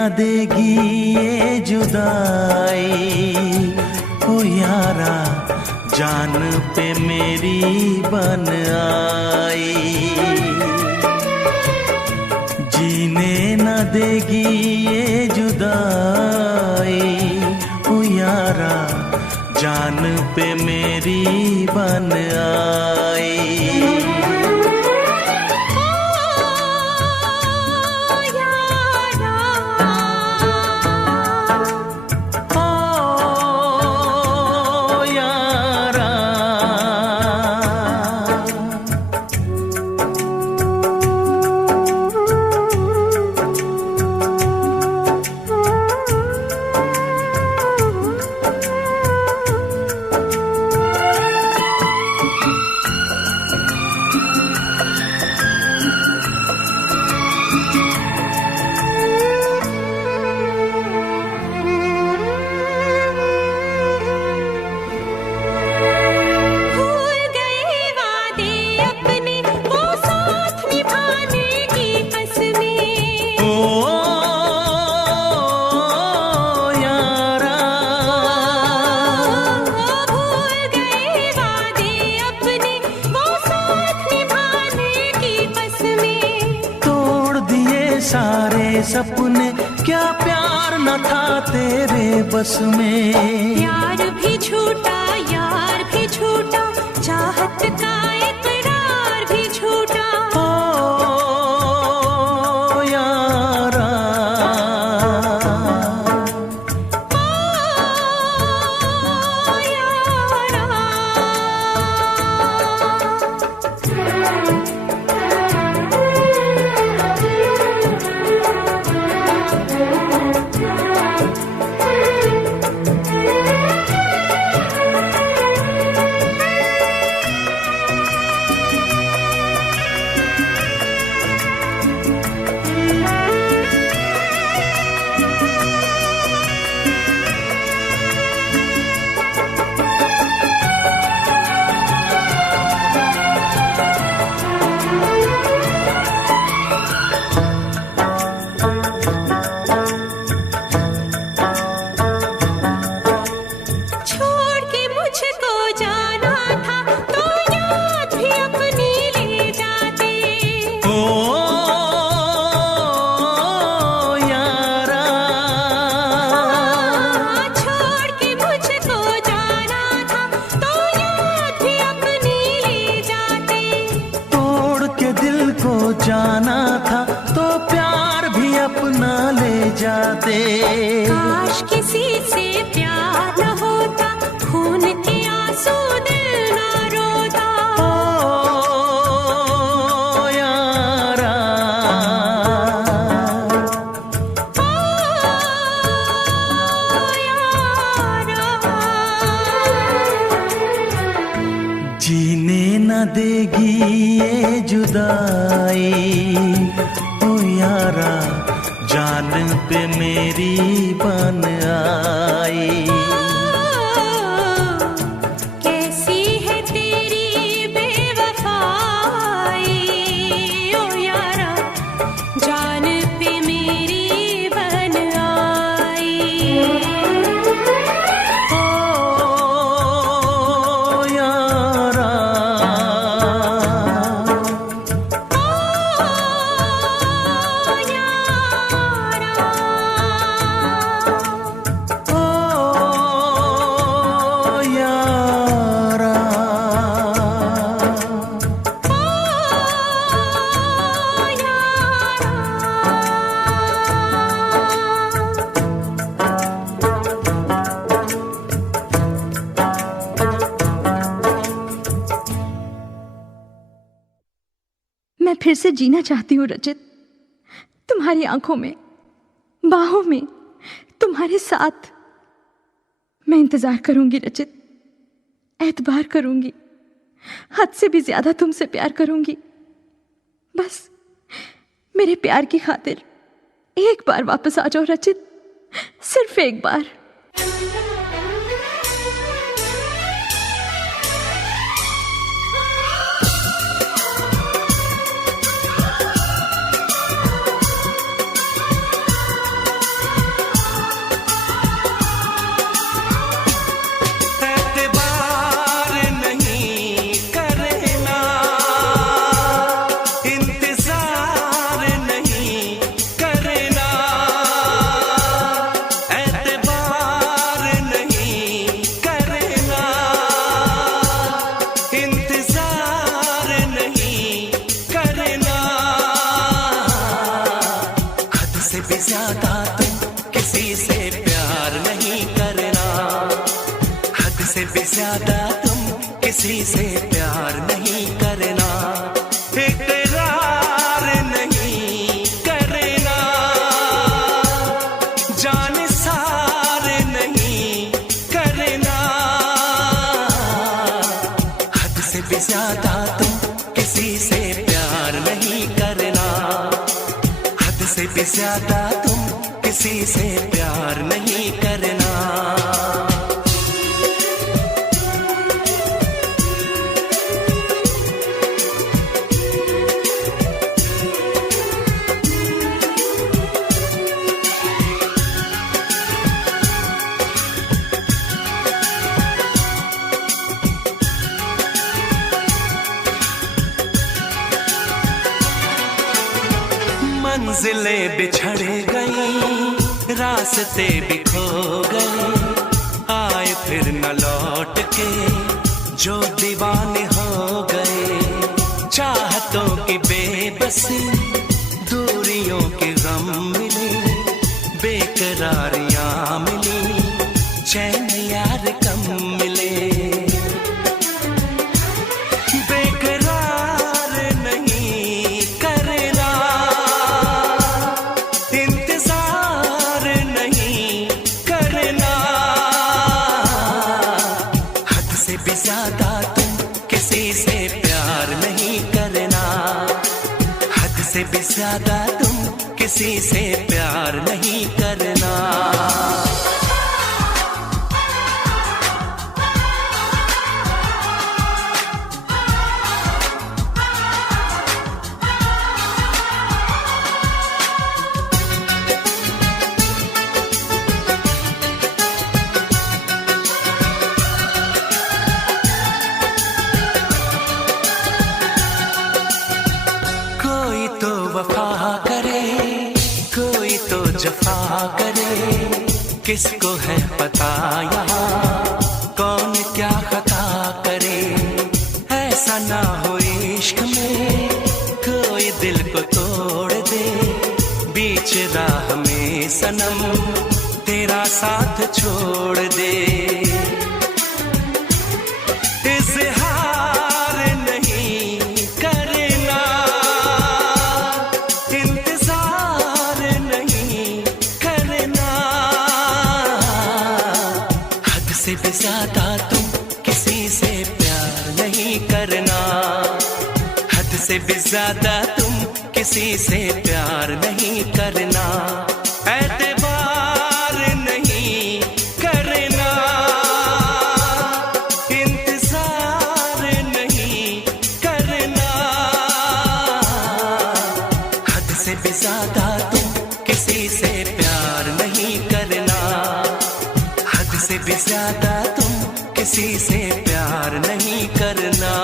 न देगी ये जुदाई, ओ यारा जान पे मेरी बन आई। जीने न देगी ये जुदाई, ओ यारा जान पे मेरी बन आई। सपने क्या प्यार न था तेरे बस में। प्यार भी झूठा यार भी झूठा, चाहत का इकरार भी झूठा। ओ यारा जाना था तो प्यार भी अपना ले जाते। काश किसी से प्यार न होता, खून के आंसू दिल न रोता। ओ यारा जीने न देगी ये जुदाई, ओ यारा जान पे मेरी बन आई। कैसी है तेरी बेवफाई, ओ यारा जान पे मेरी बन आई। मैं फिर से जीना चाहती हूँ रचित, तुम्हारी आंखों में, बाहों में, तुम्हारे साथ। मैं इंतजार करूंगी रचित, एतबार करूंगी, हद से भी ज्यादा तुमसे प्यार करूंगी। बस मेरे प्यार की खातिर एक बार वापस आ जाओ रचित, सिर्फ एक बार। ज्यादा तुम किसी से प्यार नहीं करना, इकरार नहीं करना, जान सार नहीं करना। हद से भी ज्यादा तुम किसी से प्यार नहीं करना, हद से भी ज्यादा तुम किसी से प्यार नहीं करना। मंजिलें बिछड़ गई, रास्ते भी खो गए, आए फिर न लौट के जो दीवाने हो गए। चाहतों की बेबसी, दूरियों के गम मिले, बेकरारियां मिली, चैन यार कम मिले। ज्यादा तुम किसी से प्यार नहीं करना, हद से भी ज्यादा तुम किसी से प्यार नहीं करना। जफा करे, किसको है पता यहाँ कौन क्या खता करे। ऐसा ना हो इश्क में कोई दिल को तोड़ दे, बीच राह में सनम तेरा साथ छोड़ दे। इज़हार नहीं करना, इंतजार नहीं करना, हद से भी ज्यादा तुम किसी से प्यार नहीं करना, हद से भी ज्यादा तुम किसी से प्यार नहीं करना। एतबार नहीं करना, इंतजार नहीं करना, हद से भी ज्यादा तुम किसी से प्यार नहीं करना, हद से भी ज्यादा तुम किसी से प्यार नहीं करना।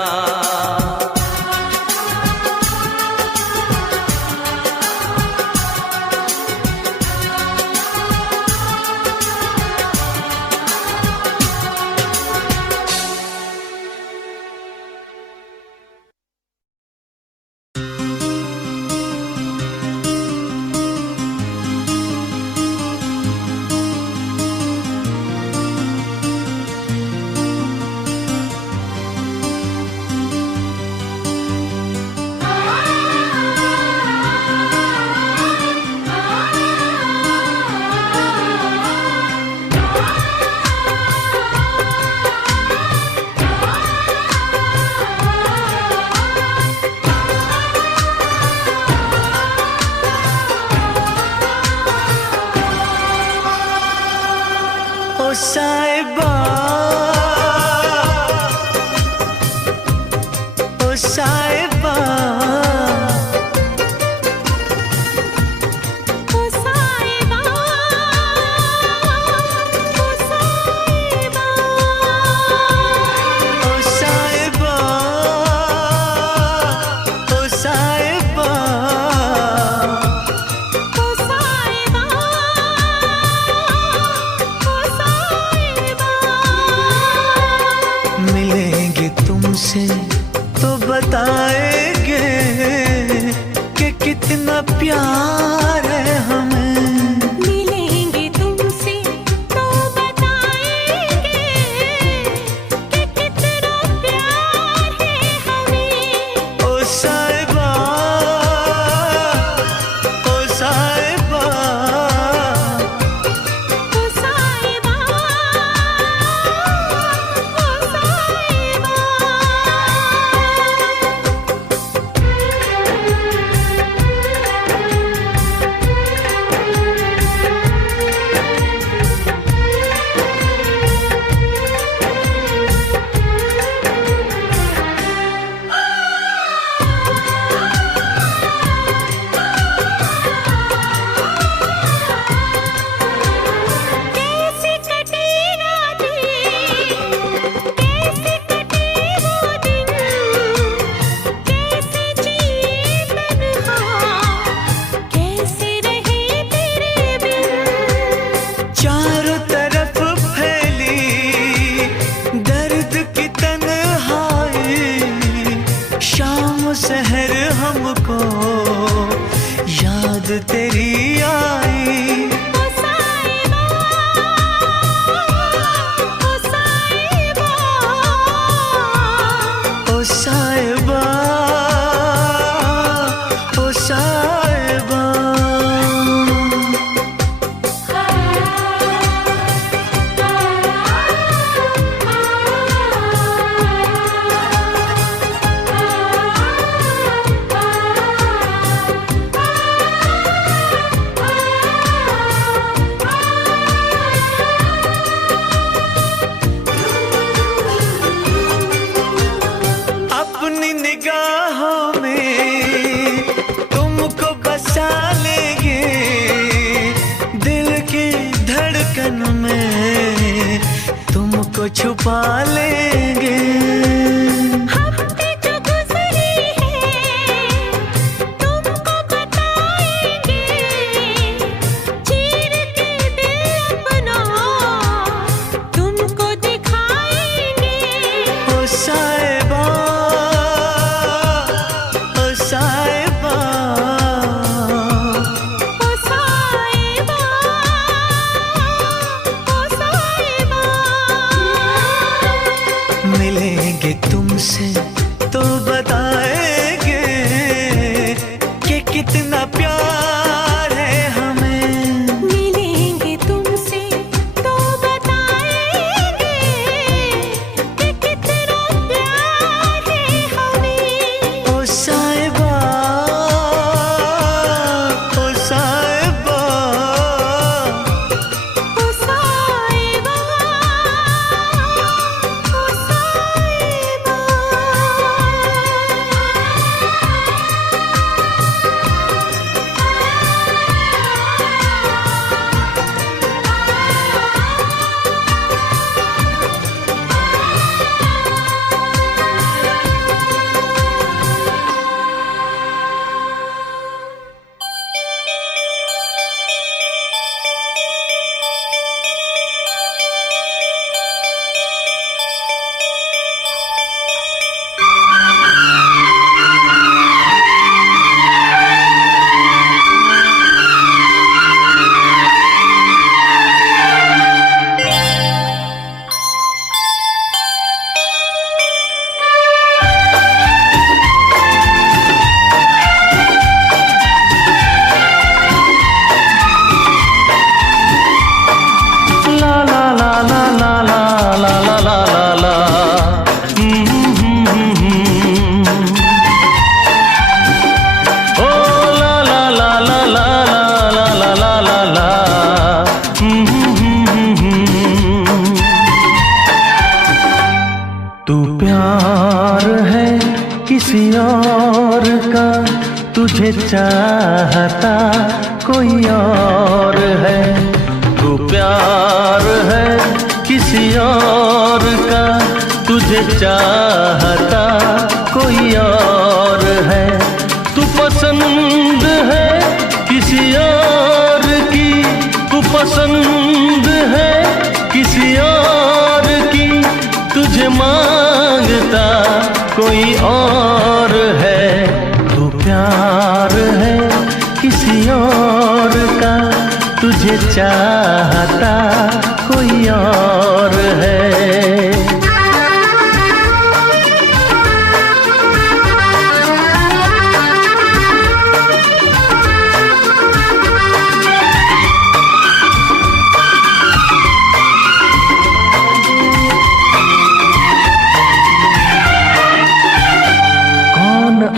साहिबा ओ साहिबा ओ साहिबा ओ साहिबा ओ साहिबा ओ साहिबा ओ साहिबा मिलेंगे तुमसे तो बताएंगे कि कितना प्यार है हमें। मिलेंगे तुमसे तो बताएंगे तेरी आई। ओ साहिबा, ओ साहिबा, ओ साहिबा, ओ साहिबा। अपनी निगाहों में तुमको बसा लेंगे, दिल की धड़कन में तुमको छुपा लेंगे। हफ्ते जो गुजरी है तुमको बताएंगे, चीर के दिल अपना तुमको दिखाएंगे। ओ साहिबा, ओ साहिबा, ओ साहिबा, ओ साहिबा। मिलेंगे तुमसे तो बताएंगे कि कितना प्यार है हमें। मिलेंगे तुमसे तो बताएंगे कि कितना प्यार है हमें। ओ साहिबा, ओ साहिबा, ओ साहिबा, ओ साहिबा। तू प्यार है किसी और का, तुझे चाहता कोई और है। तू प्यार है किसी और का, तुझे चाहता कोई और है। तू पसंद है किसी और की, तू पसंद है किसी और की, तुझे मांगता कोई और है। तू प्यार है किसी और का, तुझे चाहता कोई और है।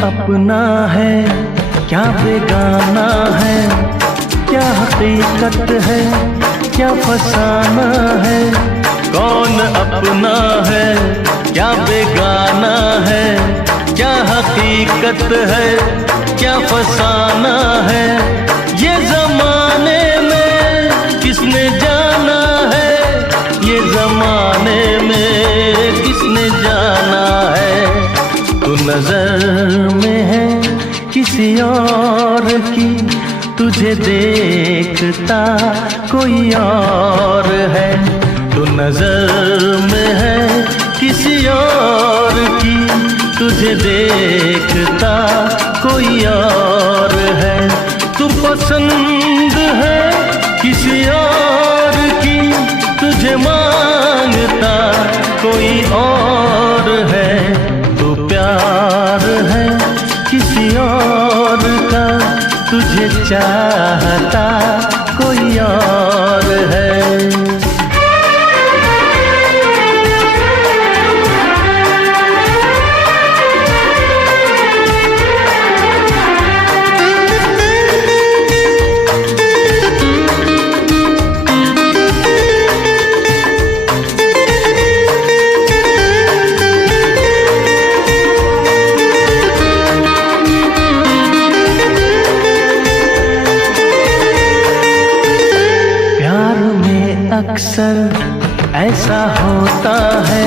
अपना है क्या बेगाना है, क्या हकीकत है क्या फसाना है। कौन अपना है क्या बेगाना है, क्या हकीकत है क्या फसाना है। ये जमाने में किसने जाना है, ये जमाने में किसने जाना है। तू नजर में है किसी और की, तुझे देखता कोई और है। तू नजर में है किसी और की, तुझे देखता कोई और है। तू पसंद है किसी और की, तुझे मांगता कोई और है। तू प्यार है किसी और का, तुझे चाहता कोई और है। अक्सर ऐसा होता है,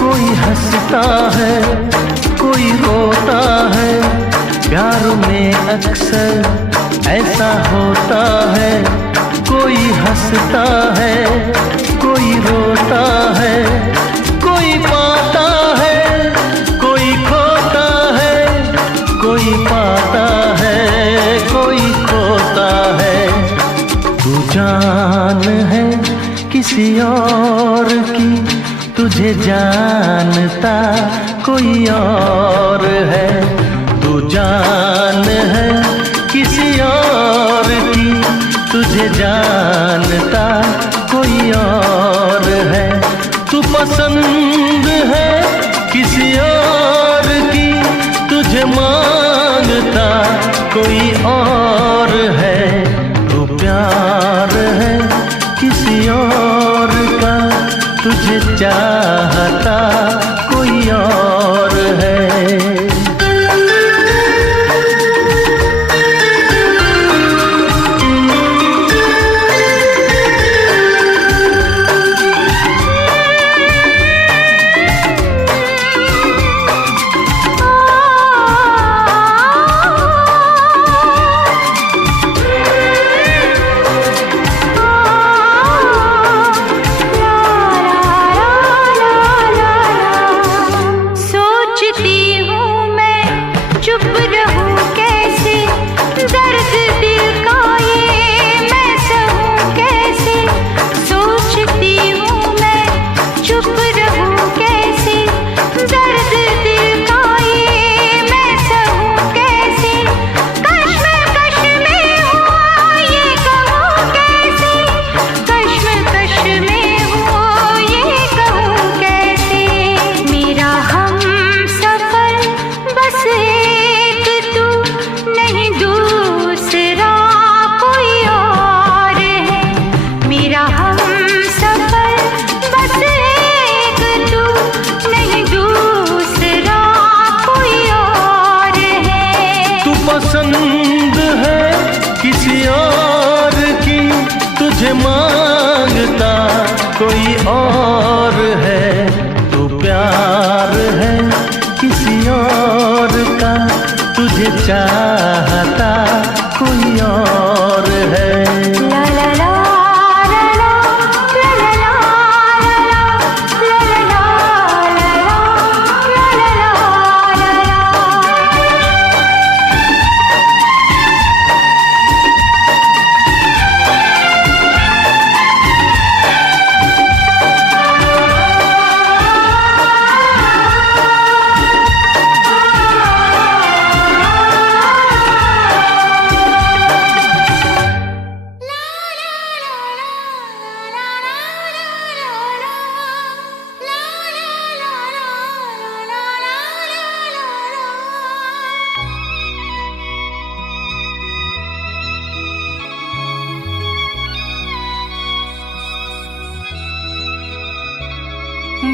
कोई हंसता है कोई रोता है। प्यार में अक्सर ऐसा होता है, कोई हंसता है कोई रोता है। कोई पाता है कोई खोता है, कोई पाता है कोई खोता है। तू जान है किसी और की, तुझे जानता कोई और है। तू जान है किसी और की, तुझे जानता कोई और है। तू पसंद है किसी और की, तुझे मांगता कोई और है। तू प्यार है किसी और का, तुझे चाहता कोई और है। पसंद है किसी और की, तुझे मांगता कोई और है। तू प्यार है किसी और का, तुझे चाहता कोई और है।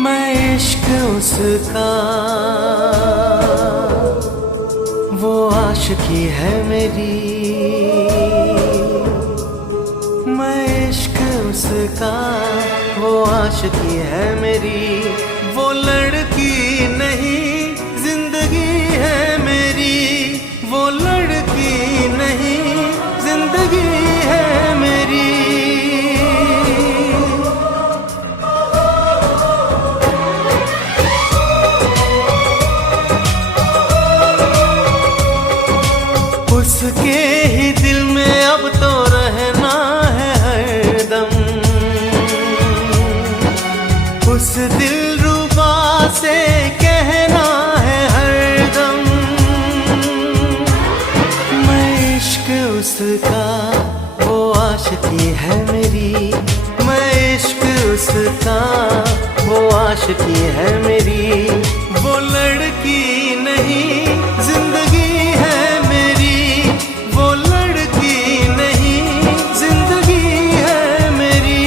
मैं इश्क उसका, वो आशिकी है मेरी। मैं इश्क उसका, वो आशिकी है मेरी। वो लड़की नहीं जिंदगी है मेरी, वो लड़की नहीं जिंदगी है मेरी। उसके ही दिल में अब तो रहना है हरदम। उस दिलरुबा से कहना है हरदम, मैं इश्क उसका वो आशिकी है मेरी, मैं इश्क उसका वो आशिकी है मेरी। वो लड़की नहीं जिंदगी है मेरी, वो लड़की नहीं जिंदगी है मेरी।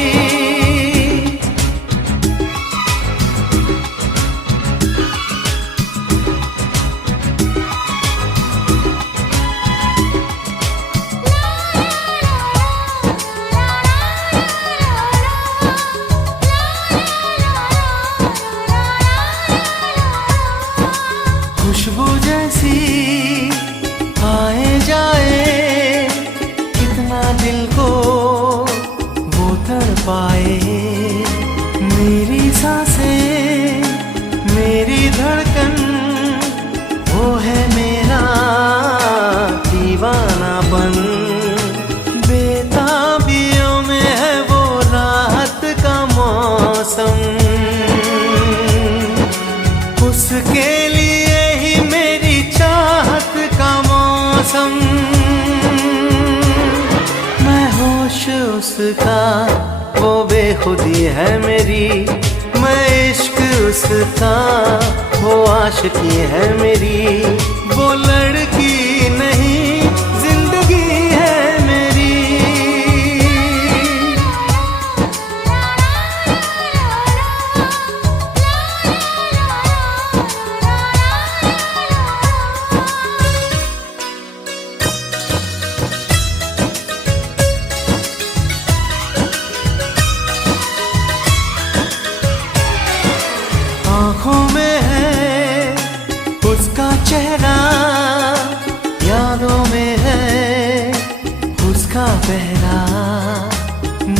खुशबू जैसी आए जाए, कितना दिल को वो तड़पाए। मेरी सांसें मेरी धड़कन, वो है मेरा दीवानापन। बेताबियों में है वो राहत का मौसम, उसके लिए ही मेरी चाहत का मौसम। मैं होश उसका वो बेखुदी है मेरी, मैं इश्क उसका वो आशिकी है मेरी। वो लड़की नहीं जिंदगी है मेरी। आँखों में है उसका चेहरा, यादों में है उसका पहरा।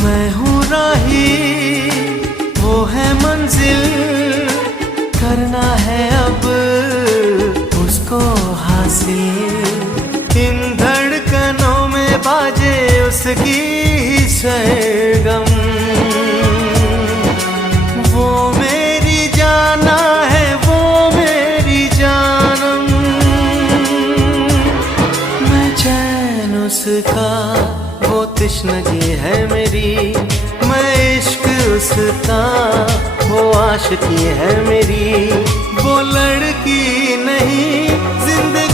मैं हूँ राही वो है मंजिल, करना है अब उसको हासिल। इन धड़कनों में बाजे उसकी ही सरगम, वो मेरी जाना है वो मेरी जानम। मैं चैन उसका वो तश्नगी है मेरी, मैं इश्क उसका वो आशिकी है मेरी। वो लड़की नहीं जिंदगी